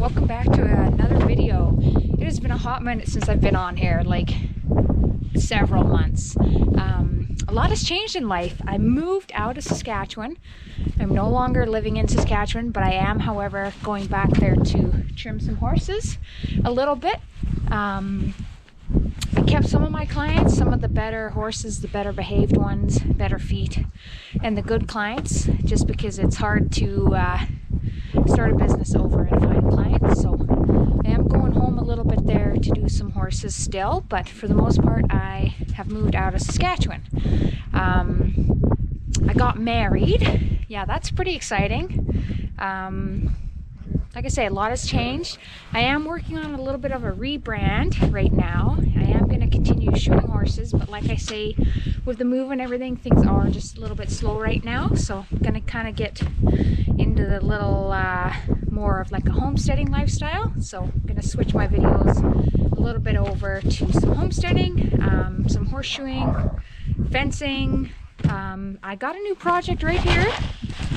welcome back to another video. It has been a hot minute since I've been on here, like several months. A lot has changed in life. I moved out of Saskatchewan. I'm no longer living in Saskatchewan, but I am, however, going back there to trim some horses a little bit. I kept some of my clients, some of the better horses, the better behaved ones, better feet, and the good clients, just because it's hard to start a business over and find clients. So I am going home a little bit there to do some horses still, but for the most part I have moved out of Saskatchewan. I got married. Yeah, that's pretty exciting. Like I say, a lot has changed. I am working on a little bit of a rebrand right now. I am going to continue shooting horses, but like I say, with the move and everything, things are just a little bit slow right now. So I'm going to kind of get into the little more of like a homesteading lifestyle. So I'm going to switch my videos a little bit over to some homesteading, some horseshoeing, fencing. I got a new project right here.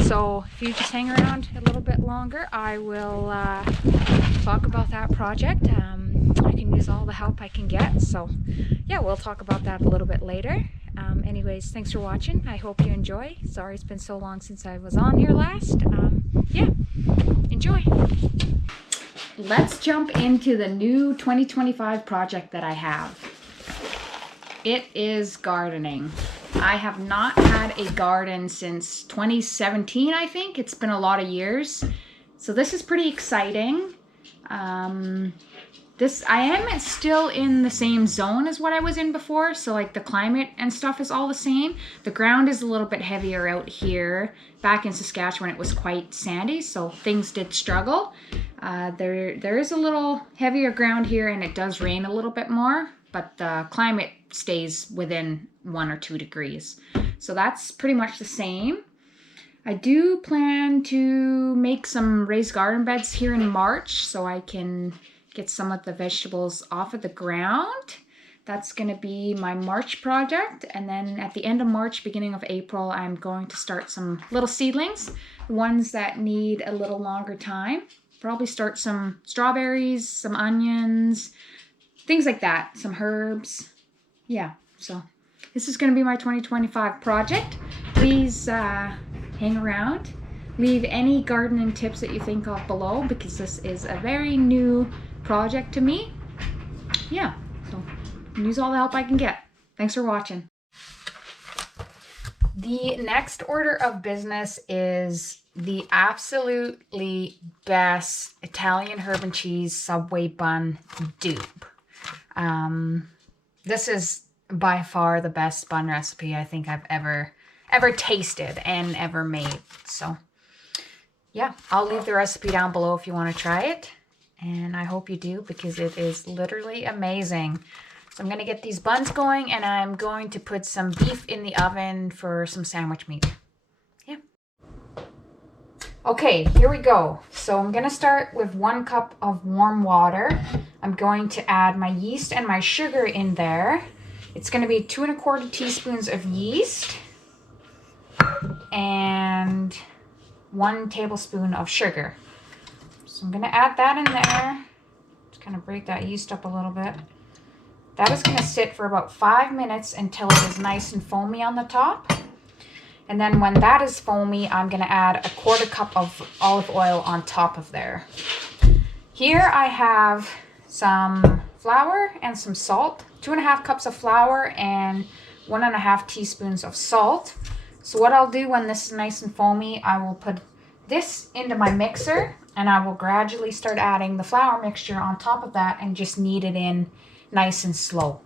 So if you just hang around a little bit longer, I will talk about that project. I can use all the help I can get. So yeah, we'll talk about that a little bit later. Anyways, thanks for watching. I hope you enjoy. Sorry it's been so long since I was on here last. Yeah, enjoy. Let's jump into the new 2025 project that I have. It is gardening. I have not had a garden since 2017, I think. It's been a lot of years. So this is pretty exciting. I am still in the same zone as what I was in before. So like the climate and stuff is all the same. The ground is a little bit heavier out here. Back in Saskatchewan, it was quite sandy, so things did struggle. There is a little heavier ground here, and it does rain a little bit more, but the climate stays within 1 or 2 degrees. So that's pretty much the same. I do plan to make some raised garden beds here in March so I can get some of the vegetables off of the ground. That's going to be my March project. And then at the end of March, beginning of April, I'm going to start some little seedlings, ones that need a little longer time. Probably start some strawberries, some onions, things like that, some herbs. Yeah, so this is going to be my 2025 project. Please hang around. Leave any gardening tips that you think of below, because this is a very new project to me. Yeah, so use all the help I can get. Thanks for watching. The next order of business is the absolutely best Italian herb and cheese Subway bun dupe. This is by far the best bun recipe I think I've ever tasted and ever made. So yeah, I'll leave the recipe down below if you want to try it. And I hope you do, because it is literally amazing. So I'm going to get these buns going, and I'm going to put some beef in the oven for some sandwich meat. Yeah. Okay, here we go. So I'm going to start with 1 cup of warm water. I'm going to add my yeast and my sugar in there. It's going to be 2 1/4 teaspoons of yeast and 1 tablespoon of sugar. So I'm going to add that in there. Just kind of break that yeast up a little bit. That is going to sit for about 5 minutes until it is nice and foamy on the top. And then when that is foamy, I'm going to add 1/4 cup of olive oil on top of there. Here I have some flour and some salt. 2 1/2 cups of flour and 1 1/2 teaspoons of salt. So what I'll do when this is nice and foamy, I will put this into my mixer, and I will gradually start adding the flour mixture on top of that and just knead it in nice and slow.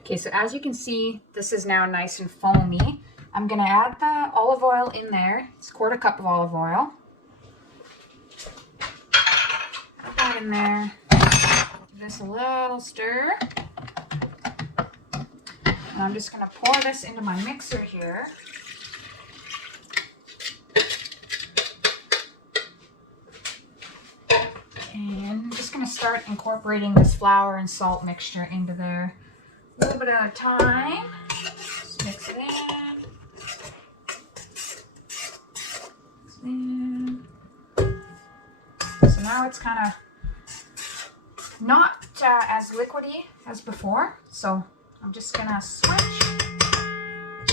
Okay, so as you can see, this is now nice and foamy. I'm going to add the olive oil in there. It's 1/4 cup of olive oil. Add that in there. Give this a little stir. And I'm just going to pour this into my mixer here. And I'm just going to start incorporating this flour and salt mixture into there. A little bit at a time. Just mix it in. So now it's kind of not as liquidy as before. So I'm just gonna switch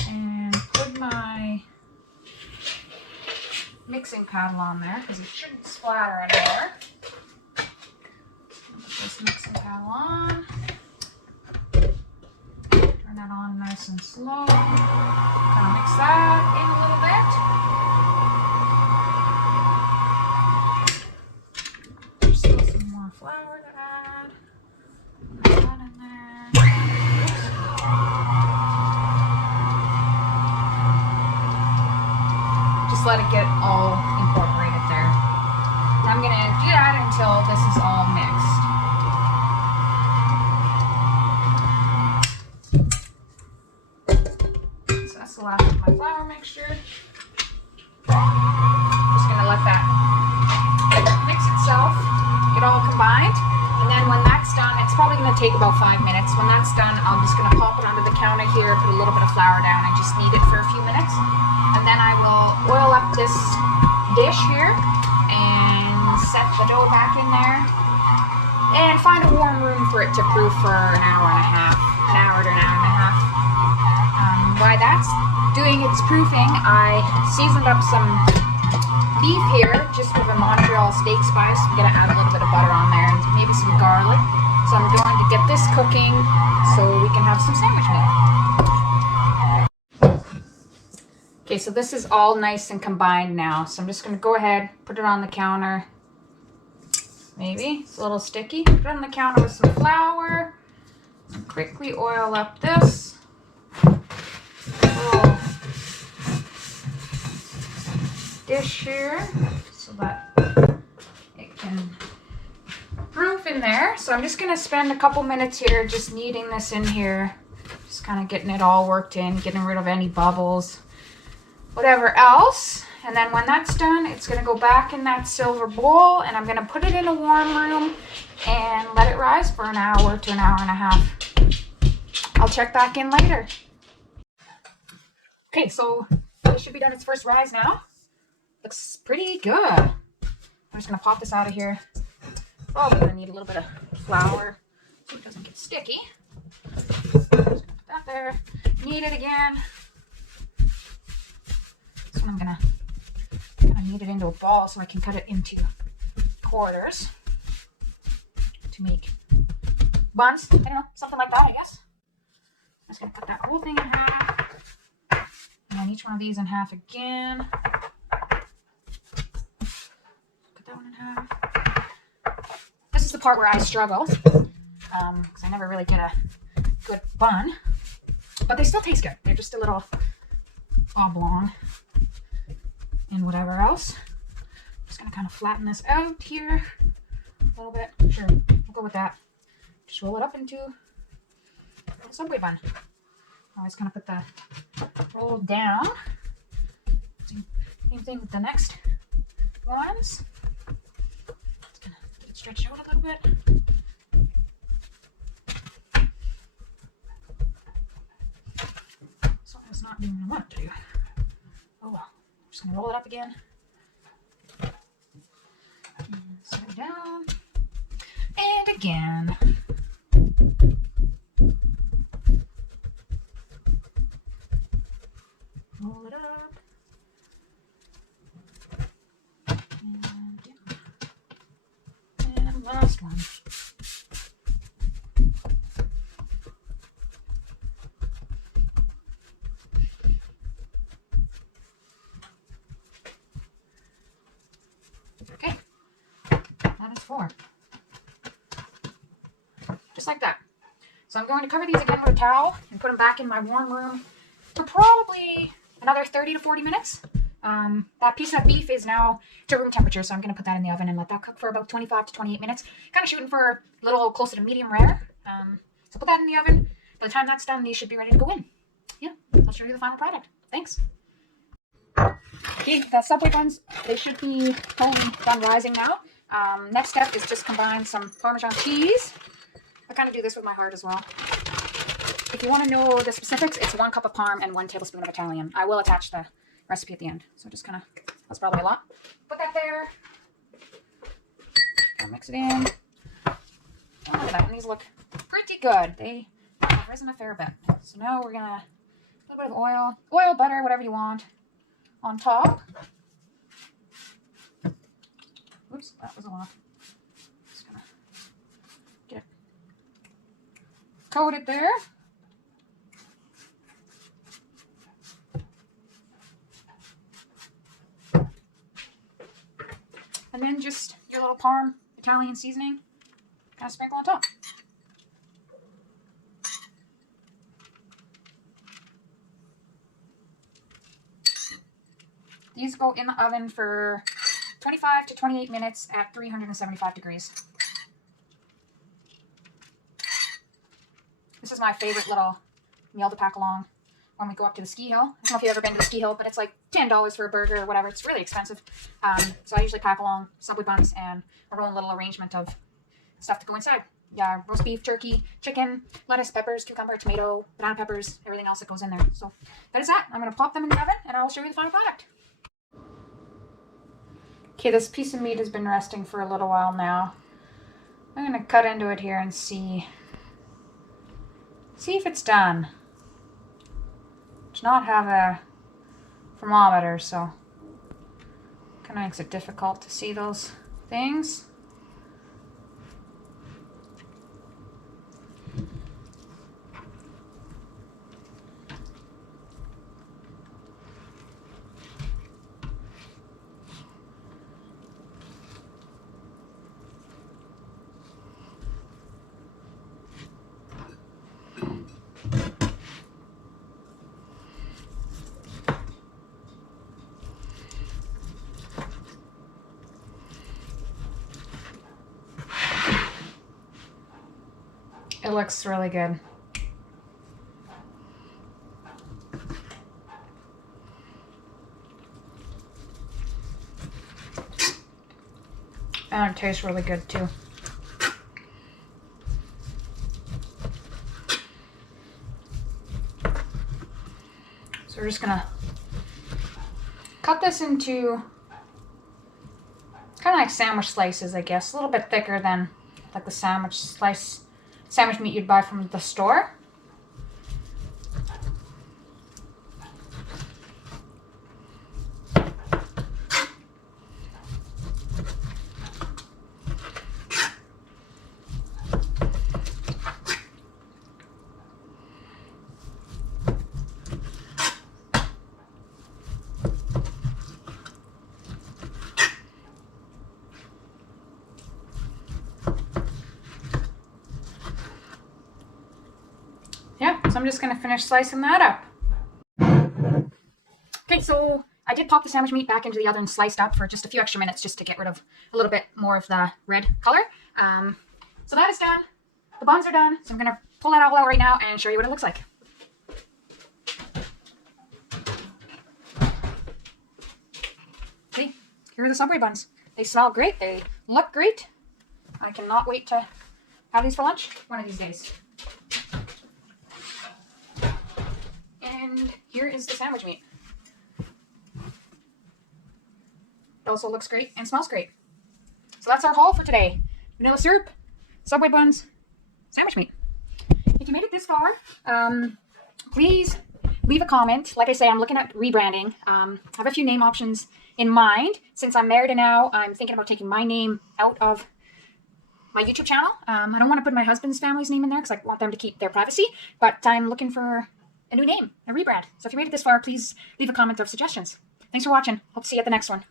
and put my mixing paddle on there because it shouldn't splatter anymore. Put this mixing paddle on. Turn that on nice and slow. Kind of mix that in a little bit. There's still some more flour to add. Put that in there. Just let it get all incorporated there. I'm going to do that until this is all mixed. So that's the last of my flour mixture. Just going to let that mix itself, get all combined. And then when that's done, it's probably going to take about 5 minutes. When that's done, I'm just going to pop it onto the counter here, put a little bit of flour down, and just knead it for a few minutes. And then I will oil up this dish here and set the dough back in there and find a warm room for it to proof for an hour and a half, while that's doing its proofing, I seasoned up some beef here just with a Montreal steak spice. I'm going to add a little bit of butter on there and maybe some garlic. So I'm going to get this cooking so we can have some sandwich meat. Okay, so this is all nice and combined now. So I'm just going to go ahead, put it on the counter. Maybe it's a little sticky. Put it on the counter with some flour. And quickly oil up this. Little dish here so that it can proof in there. So I'm just going to spend a couple minutes here just kneading this in here. Just kind of getting it all worked in, getting rid of any bubbles, whatever else. And then when that's done, it's going to go back in that silver bowl and I'm going to put it in a warm room and let it rise for an hour to an hour and a half. I'll check back in later. Okay, so it should be done its first rise now. Looks pretty good. I'm just going to pop this out of here. Probably going to need a little bit of flour so it doesn't get sticky. Just going to put that there. Knead it again. So I'm going to knead it into a ball so I can cut it into quarters to make buns. I don't know, something like that, I guess. I'm just going to cut that whole thing in half. And then each one of these in half again. Cut that one in half. This is the part where I struggle. Because I never really get a good bun. But they still taste good. They're just a little oblong. And whatever else. Just going to kind of flatten this out here a little bit. Sure, we'll go with that. Just roll it up into a Subway bun. Always kind of put the roll down. Same thing with the next ones. Just going to get it stretched out a little bit. Something's not doing what I want it to do. Oh well. Just going to roll it up again. And set it down. And again. Roll it up. And down. And last one. Okay, that is 4. Just like that. So I'm going to cover these again with a towel and put them back in my warm room for probably another 30 to 40 minutes. That piece of beef is now to room temperature, so I'm going to put that in the oven and let that cook for about 25 to 28 minutes. Kind of shooting for a little closer to medium rare. So put that in the oven. By the time that's done, these should be ready to go in. Yeah, I'll show you the final product. Thanks. Okay, the Subway buns, they should be done rising now. Next step is just combine some Parmesan cheese. I kind of do this with my heart as well. If you want to know the specifics, it's 1 cup of parm and 1 tablespoon of Italian. I will attach the recipe at the end. So just kind of, that's probably a lot. Put that there. mix it in. Oh, look at that. And these look pretty good. They have risen a fair bit. So now we're gonna a little bit of oil, butter, whatever you want, on top. Oops, that was a lot. Just gonna get coated there. And then just your little parm Italian seasoning, kind of sprinkle on top. These go in the oven for 25 to 28 minutes at 375 degrees. This is my favorite little meal to pack along when we go up to the ski hill. I don't know if you've ever been to the ski hill, but it's like $10 for a burger or whatever. It's really expensive. So I usually pack along Subway buns and a rolling little arrangement of stuff to go inside. Yeah, roast beef, turkey, chicken, lettuce, peppers, cucumber, tomato, banana peppers, everything else that goes in there. So that is that. I'm going to pop them in the oven and I'll show you the final product. Okay, this piece of meat has been resting for a little while now. I'm going to cut into it here and see if it's done. Does not have a thermometer, so kind of makes it difficult to see those things. It looks really good. And it tastes really good too. So we're just gonna cut this into kind of like sandwich slices, I guess. A little bit thicker than like the sandwich meat you'd buy from the store. Yeah, so I'm just going to finish slicing that up. Okay, so I did pop the sandwich meat back into the oven, sliced up for just a few extra minutes just to get rid of a little bit more of the red color. So that is done. The buns are done, so I'm going to pull that all out right now and show you what it looks like. Okay, here are the Subway buns. They smell great. They look great. I cannot wait to have these for lunch one of these days. And here is the sandwich meat. It also looks great and smells great. So that's our haul for today. Vanilla syrup, Subway buns, sandwich meat. If you made it this far, please leave a comment. Like I say, I'm looking at rebranding. I have a few name options in mind. Since I'm married and now I'm thinking about taking my name out of my YouTube channel. I don't want to put my husband's family's name in there because I want them to keep their privacy. But I'm looking for a new name, a rebrand. So if you made it this far, please leave a comment of suggestions. Thanks for watching. Hope to see you at the next one.